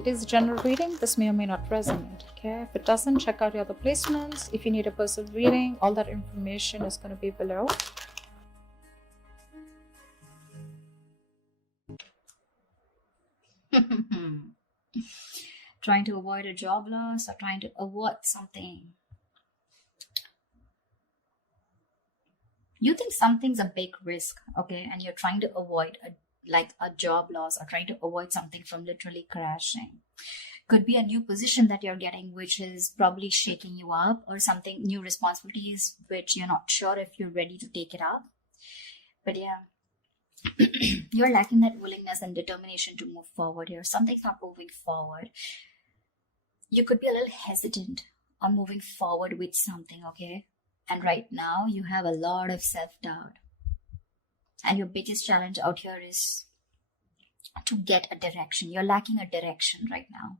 It is a general reading. This may or may not resonate. Okay. If it doesn't, check out your other placements. If you need a personal reading, all that information is going to be below. Trying to avoid a job loss or trying to avoid something. You think something's a big risk, okay, and you're trying to avoid a job loss or trying to avoid something from literally crashing. Could be a new position that you're getting, which is probably shaking you up, or something, new responsibilities, which you're not sure if you're ready to take it up. But yeah, you're lacking that willingness and determination to move forward here. Something's not moving forward. You could be a little hesitant on moving forward with something, okay? And right now, you have a lot of self-doubt. And your biggest challenge out here is to get a direction. You're lacking a direction right now.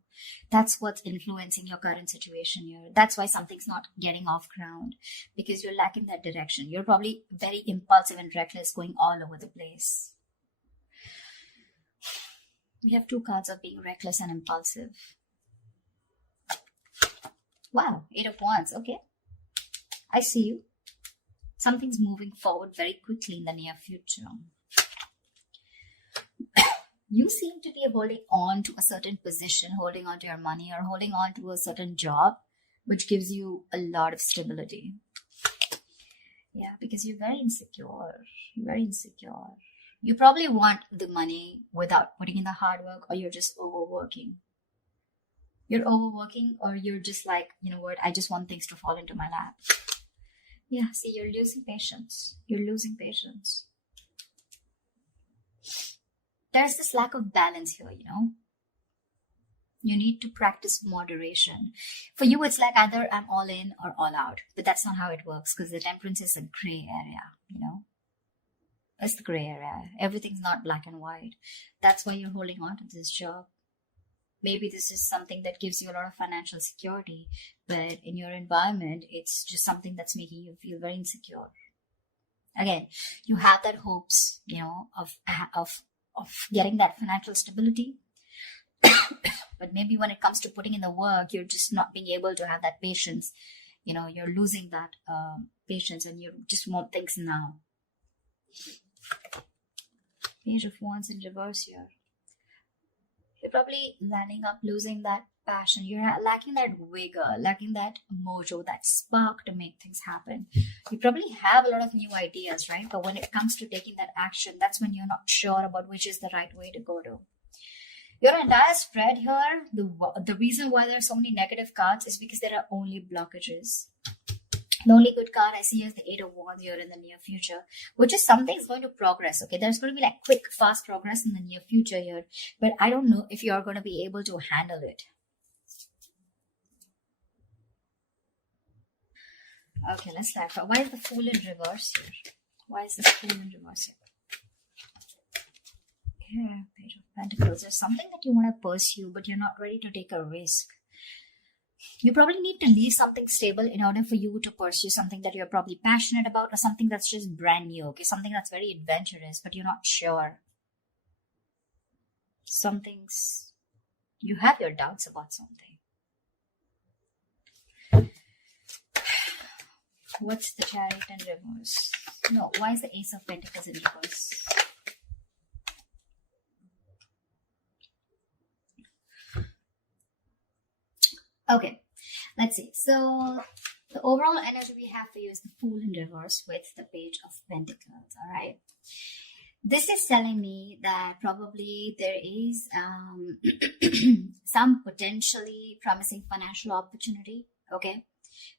That's what's influencing your current situation here. That's why something's not getting off ground, because you're lacking that direction. You're probably very impulsive and reckless, going all over the place. We have two cards of being reckless and impulsive. Wow, 8 of Wands. Okay. I see you. Something's moving forward very quickly in the near future. You seem to be holding on to a certain position, holding on to your money, or holding on to a certain job, which gives you a lot of stability. Yeah, because you're very insecure. You're very insecure. You probably want the money without putting in the hard work, or you're just overworking. You're overworking, or you're just like, you know what, I just want things to fall into my lap. Yeah, see, you're losing patience. You're losing patience. There's this lack of balance here, you know. You need to practice moderation. For you, it's like either I'm all in or all out. But that's not how it works, because the Temperance is a gray area, you know. It's the gray area. Everything's not black and white. That's why you're holding on to this job. Maybe this is something that gives you a lot of financial security, but in your environment, it's just something that's making you feel very insecure. Again, you have that hopes, you know, of getting that financial stability. But maybe when it comes to putting in the work, you're just not being able to have that patience. You know, you're losing that patience, and you just want things now. Page of Wands in reverse here. You're probably landing up losing that passion. You're lacking that vigor, lacking that mojo, that spark to make things happen. You probably have a lot of new ideas, right? But when it comes to taking that action, that's when you're not sure about which is the right way to go to. Your entire spread here, the reason why there are so many negative cards is because there are only blockages. The only good card I see is the 8 of Wands here in the near future, which is something's going to progress, okay? There's going to be like quick, fast progress in the near future here, but I don't know if you're going to be able to handle it. Okay, let's start. Why is the Fool in reverse here? Why is this Fool in reverse here? Okay, Page of Pentacles. There's something that you want to pursue, but you're not ready to take a risk. You probably need to leave something stable in order for you to pursue something that you're probably passionate about, or something that's just brand new, okay? Something that's very adventurous, but you're not sure. You have your doubts about something. What's the Chariot in reverse? No, why is the Ace of Pentacles in reverse? Okay, let's see. So the overall energy we have for you is the Fool in reverse with the Page of Pentacles, all right? This is telling me that probably there is some potentially promising financial opportunity, okay?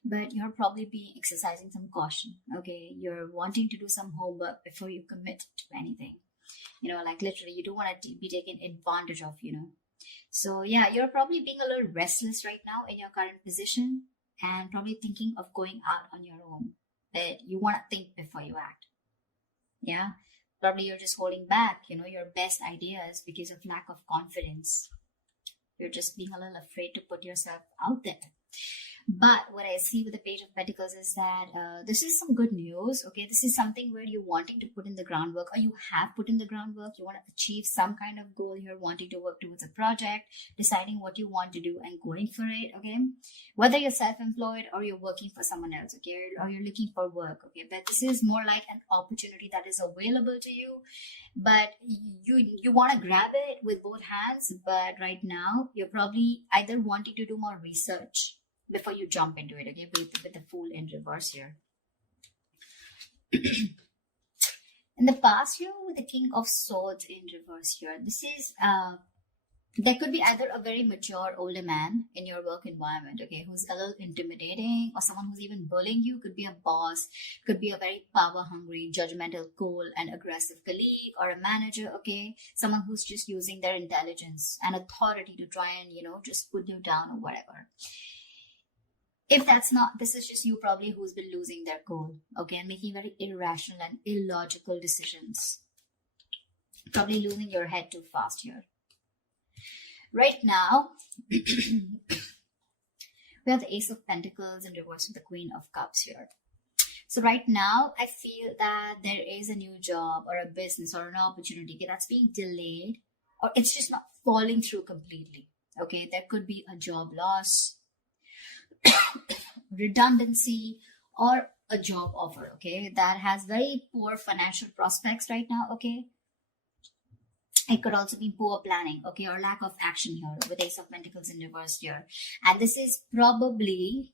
But you're probably exercising some caution, okay? You're wanting to do some homework before you commit to anything. You know, like literally, you don't want to be taken advantage of, you know? So yeah, you're probably being a little restless right now in your current position, and probably thinking of going out on your own. But you want to think before you act. Yeah, probably you're just holding back, you know, your best ideas because of lack of confidence. You're just being a little afraid to put yourself out there. But what I see with the Page of Pentacles is that this is some good news. Okay, this is something where you're wanting to put in the groundwork, or you have put in the groundwork. You want to achieve some kind of goal. You're wanting to work towards a project, deciding what you want to do and going for it. Okay, whether you're self-employed or you're working for someone else. Okay, or you're looking for work. Okay, but this is more like an opportunity that is available to you, but you want to grab it with both hands. But right now, you're probably either wanting to do more research before you jump into it, okay, with the Fool in reverse here. In the past here, with the King of Swords in reverse here, this is, there could be either a very mature older man in your work environment, okay, who's a little intimidating, or someone who's even bullying you. Could be a boss, could be a very power-hungry, judgmental, cold, and aggressive colleague, or a manager, okay, someone who's just using their intelligence and authority to try and, just put you down or whatever. If that's not, this is just you probably who's been losing their cool, okay, and making very irrational and illogical decisions. Probably losing your head too fast here. Right now, we have the Ace of Pentacles in reverse with the Queen of Cups here. So right now, I feel that there is a new job or a business or an opportunity that's being delayed, or it's just not falling through completely, okay? There could be a job loss, redundancy, or a job offer, okay, that has very poor financial prospects right now, okay. It could also be poor planning, okay, or lack of action here with Ace of Pentacles in reverse here. And this is probably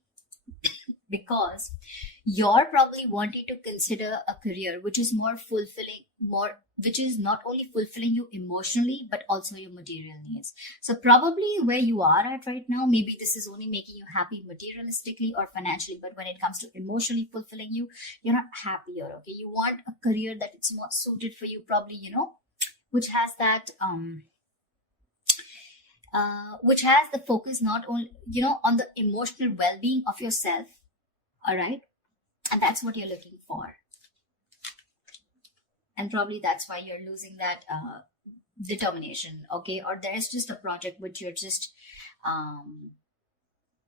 because you're probably wanting to consider a career which is more fulfilling, which is not only fulfilling you emotionally, but also your material needs. So probably where you are at right now, maybe this is only making you happy materialistically or financially, but when it comes to emotionally fulfilling you, you're not happier, okay? You want a career that it's more suited for you, probably, which has that, which has the focus not only, on the emotional well-being of yourself, all right? And that's what you're looking for. And probably that's why you're losing that determination, okay? Or there's just a project which you're just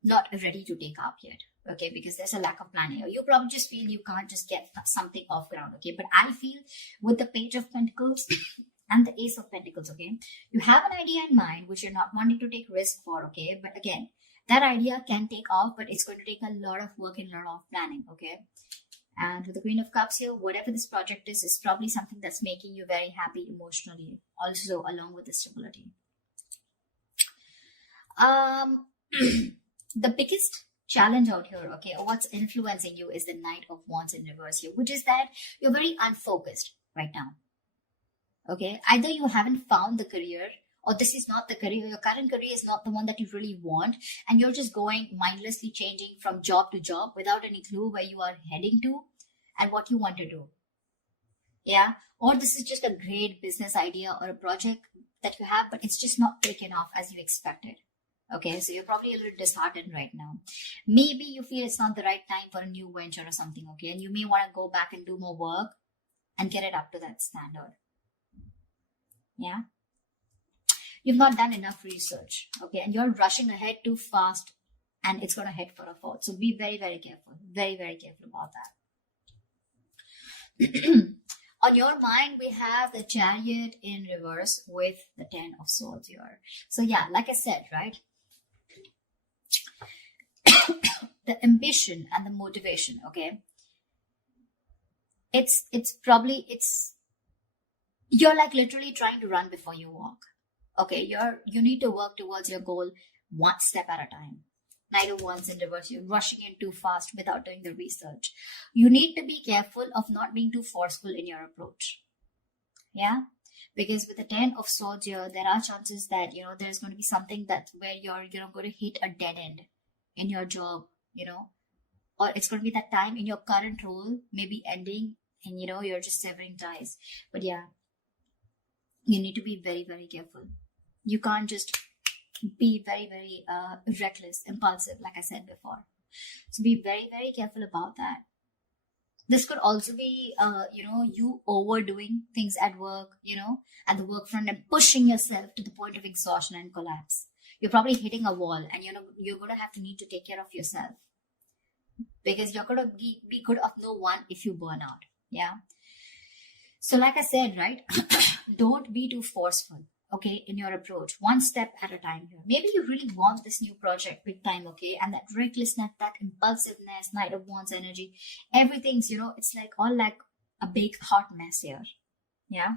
not ready to take up yet, okay? Because there's a lack of planning. Or you probably just feel you can't just get something off ground, okay? But I feel with the Page of Pentacles and the Ace of Pentacles, okay, you have an idea in mind which you're not wanting to take risk for, okay? But again, that idea can take off, but it's going to take a lot of work and a lot of planning, okay? And with the Queen of Cups here, whatever this project is probably something that's making you very happy emotionally, also along with the stability. The biggest challenge out here, okay, or what's influencing you is the Knight of Wands in reverse here, which is that you're very unfocused right now. Okay, either you haven't found the career, or this is not the career, your current career is not the one that you really want, and you're just going mindlessly changing from job to job without any clue where you are heading to and what you want to do. Yeah, or this is just a great business idea or a project that you have, but it's just not taken off as you expected. Okay, so you're probably a little disheartened right now. Maybe you feel it's not the right time for a new venture or something, okay, and you may want to go back and do more work and get it up to that standard. Yeah, you've not done enough research, okay, and you're rushing ahead too fast, and it's going to head for a fall. So be very, very careful, very, very careful about that. On your mind, we have the Chariot in reverse with the 10 of Swords here. So yeah, like I said, right, the ambition and the motivation, okay, you're like literally trying to run before you walk. Okay, you need to work towards your goal one step at a time. Knight of Wands in reverse, you're rushing in too fast without doing the research. You need to be careful of not being too forceful in your approach. Yeah, because with the 10 of Swords here, there are chances that there's going to be something that where you're going to hit a dead end in your job, or it's going to be that time in your current role maybe ending, and you're just severing ties. But yeah, you need to be very, very careful. You can't just be very, very reckless, impulsive, like I said before. So be very, very careful about that. This could also be, you overdoing things at work, at the work front, and pushing yourself to the point of exhaustion and collapse. you're probably hitting a wall, and you're going to have to need to take care of yourself, because you're going to be good of no one if you burn out. Yeah. So like I said, right, don't be too forceful, okay, in your approach. One step at a time here. Maybe you really want this new project big time, okay, and that recklessness, that impulsiveness, Knight of Wands energy, everything's, it's like all like a big hot mess here. Yeah.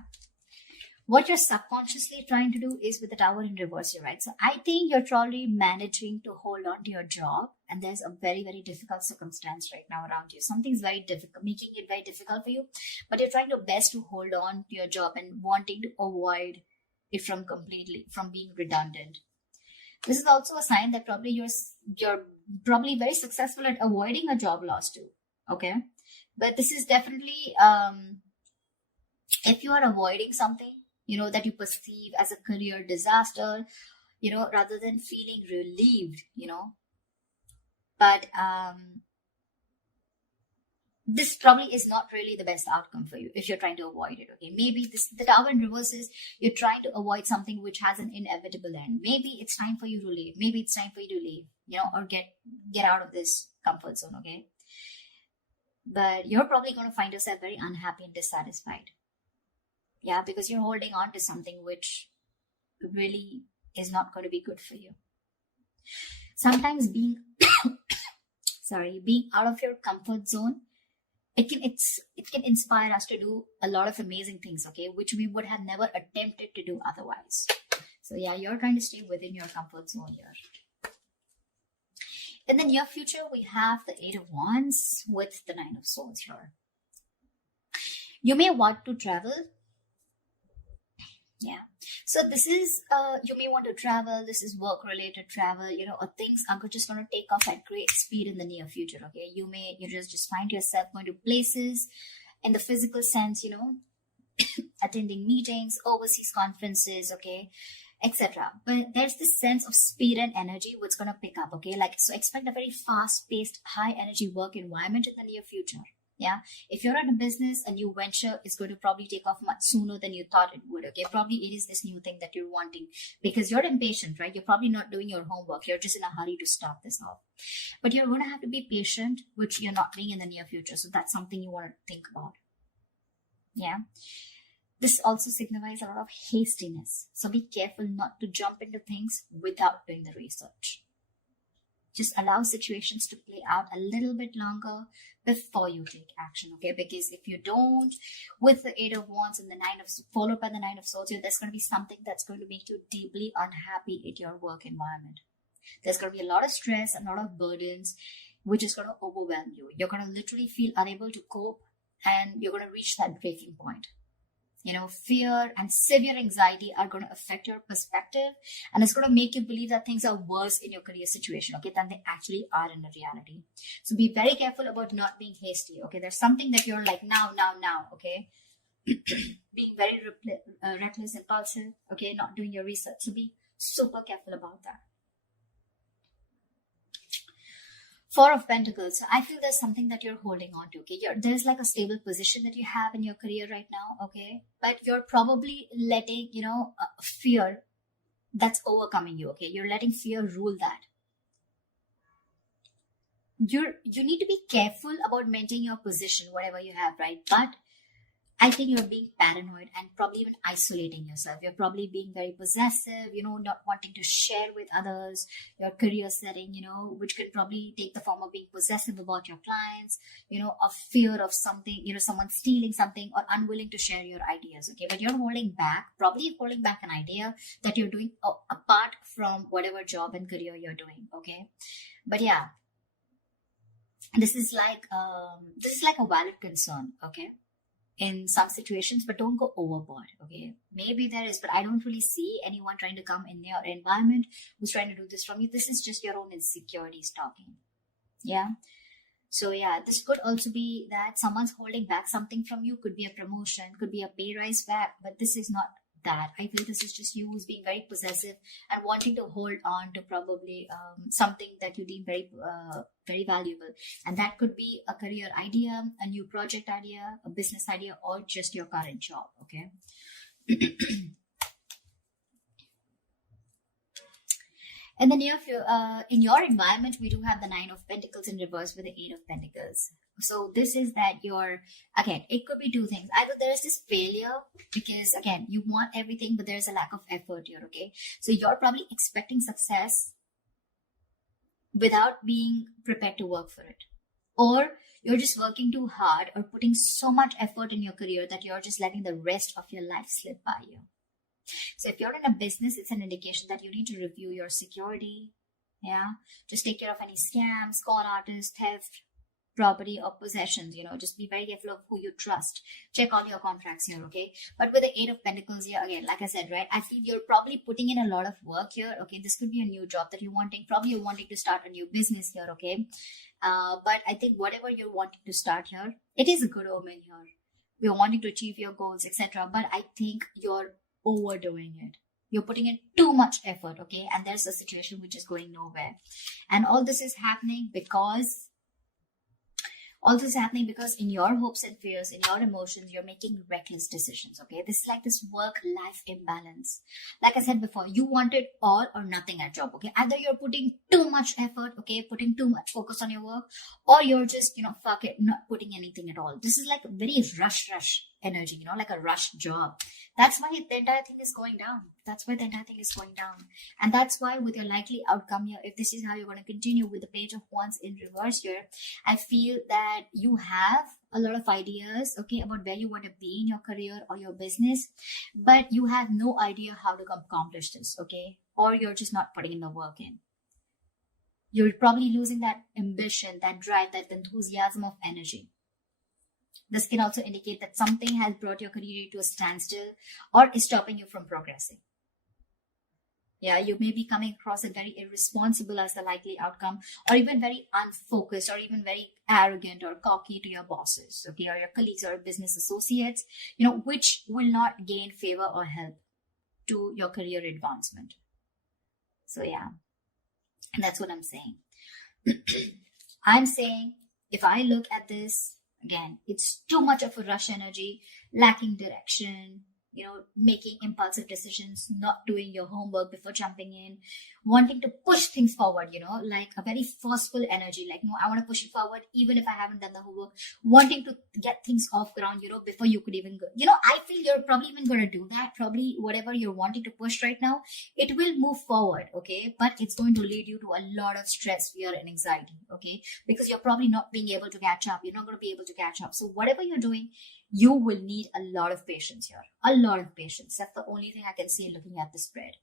What you're subconsciously trying to do is with the Tower in reverse here, right? So I think you're probably managing to hold on to your job, and there's a very, very difficult circumstance right now around you. Something's very difficult, making it very difficult for you, but you're trying your best to hold on to your job and wanting to avoid it from being redundant. This is also a sign that probably you're probably very successful at avoiding a job loss too. Okay. But this is definitely, if you are avoiding something, that you perceive as a career disaster, rather than feeling relieved, but this probably is not really the best outcome for you if you're trying to avoid it. Okay, maybe the Tower in reverse is you're trying to avoid something which has an inevitable end. Maybe it's time for you to leave. Maybe it's time for you to leave, or get out of this comfort zone. Okay, but you're probably going to find yourself very unhappy and dissatisfied. Yeah, because you're holding on to something which really is not going to be good for you. Sometimes being out of your comfort zone, it can inspire us to do a lot of amazing things, okay, which we would have never attempted to do otherwise. So yeah, you're trying to stay within your comfort zone here. In the near future, we have the Eight of Wands with the Nine of Swords here. You may want to travel. Yeah. So this is, you may want to travel. This is work-related travel, or things are just going to take off at great speed in the near future, okay? You just find yourself going to places in the physical sense, attending meetings, overseas conferences, okay, etc. But there's this sense of speed and energy what's going to pick up, okay? So expect a very fast-paced, high-energy work environment in the near future. Yeah, if you're at a business, a new venture is going to probably take off much sooner than you thought it would. Okay, probably it is this new thing that you're wanting because you're impatient, right? You're probably not doing your homework. You're just in a hurry to start this off. But you're going to have to be patient, which you're not doing in the near future. So that's something you want to think about. Yeah. This also signifies a lot of hastiness. So be careful not to jump into things without doing the research. Just allow situations to play out a little bit longer before you take action, okay? Because if you don't, with the Eight of Wands and followed by the Nine of Swords, there's going to be something that's going to make you deeply unhappy in your work environment. There's going to be a lot of stress, a lot of burdens, which is going to overwhelm you. You're going to literally feel unable to cope, and you're going to reach that breaking point. Fear and severe anxiety are going to affect your perspective, and it's going to make you believe that things are worse in your career situation, okay, than they actually are in the reality. So be very careful about not being hasty, okay? There's something that you're like, now, okay? Being very reckless, impulsive, okay? Not doing your research. So be super careful about that. Four of Pentacles. So I feel there's something that you're holding on to, okay? There's like a stable position that you have in your career right now, okay? But you're probably letting, fear that's overcoming you, okay? You're letting fear rule that. You need to be careful about maintaining your position, whatever you have, right? But I think you're being paranoid and probably even isolating yourself. You're probably being very possessive, not wanting to share with others your career setting, which could probably take the form of being possessive about your clients, of fear of something, someone stealing something, or unwilling to share your ideas, okay? But you're holding back an idea that you're doing apart from whatever job and career you're doing, okay? But yeah, this is like a valid concern, okay? In some situations, but don't go overboard, okay? Maybe there is, but I don't really see anyone trying to come in your environment who's trying to do this from you. This is just your own insecurities talking. Yeah. So yeah, this could also be that someone's holding back something from you. Could be a promotion, could be a pay rise back, but this is not that. I feel this is just you who's being very possessive and wanting to hold on to probably something that you deem very very valuable, and that could be a career idea, a new project idea, a business idea, or just your current job, okay? And then in your environment, we do have the Nine of Pentacles in reverse with the Eight of Pentacles. So this is that again, it could be two things. Either there is this failure because, again, you want everything, but there's a lack of effort here, okay? So you're probably expecting success without being prepared to work for it. Or you're just working too hard or putting so much effort in your career that you're just letting the rest of your life slip by you. So if you're in a business, it's an indication that you need to review your security. Yeah. Just take care of any scams, con artists, theft, property or possessions. Just be very careful of who you trust. Check all your contracts here, okay? But with the Eight of Pentacles here, again, like I said, right, I feel you're probably putting in a lot of work here, okay? This could be a new job that you're wanting. Probably you're wanting to start a new business here, okay? But I think whatever you're wanting to start here, it is a good omen here. You're wanting to achieve your goals, etc. But I think you're overdoing it. You're putting in too much effort, okay? And there's a situation which is going nowhere. And all this is happening because in your hopes and fears, in your emotions, you're making reckless decisions, okay? This is like this work-life imbalance. Like I said before, you wanted all or nothing at job, okay? Either you're putting too much effort, okay, putting too much focus on your work, or you're just, fuck it, not putting anything at all. This is like a very rush energy, like a rush job. That's why the entire thing is going down. And that's why with your likely outcome here, if this is how you're going to continue with the Page of Wands in reverse here, I feel that you have a lot of ideas, okay, about where you want to be in your career or your business, but you have no idea how to accomplish this, okay? Or you're just not putting in the work in. You're probably losing that ambition, that drive, that enthusiasm of energy. This can also indicate that something has brought your career to a standstill or is stopping you from progressing. Yeah, you may be coming across as very irresponsible as the likely outcome, or even very unfocused, or even very arrogant or cocky to your bosses, okay, or your colleagues or business associates, which will not gain favor or help to your career advancement. So yeah, and that's what I'm saying. I'm saying if I look at this, again, it's too much of a rush energy, lacking direction, making impulsive decisions, not doing your homework before jumping in, wanting to push things forward, like a very forceful energy, like, no, I want to push it forward even if I haven't done the homework, wanting to get things off ground, before you could even go. I feel you're probably even going to do that. Probably whatever you're wanting to push right now, it will move forward, okay? But it's going to lead you to a lot of stress, fear, and anxiety, okay? Because you're probably not being able to catch up. You're not going to be able to catch up. So whatever you're doing, you will need a lot of patience here. A lot of patience. That's the only thing I can see looking at the spread.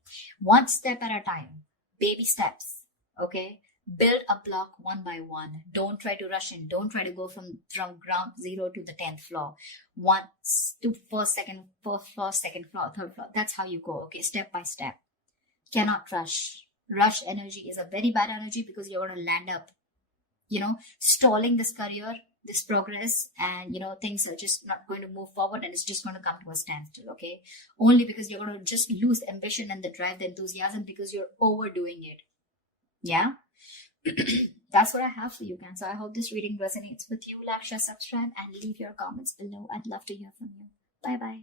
One step at a time. Baby steps. Okay? Build a block one by one. Don't try to rush in. Don't try to go from ground zero to the 10th floor. First, second floor, third floor. That's how you go. Okay? Step by step. Cannot rush. Rush energy is a very bad energy because you're going to land up, stalling this career, this progress, and things are just not going to move forward, and it's just going to come to a standstill, okay? Only because you're going to just lose the ambition and the drive, the enthusiasm, because you're overdoing it. Yeah. That's what I have for you, Cancer. I hope this reading resonates with you. Like, share, subscribe, and leave your comments below. I'd love to hear from you. Bye bye.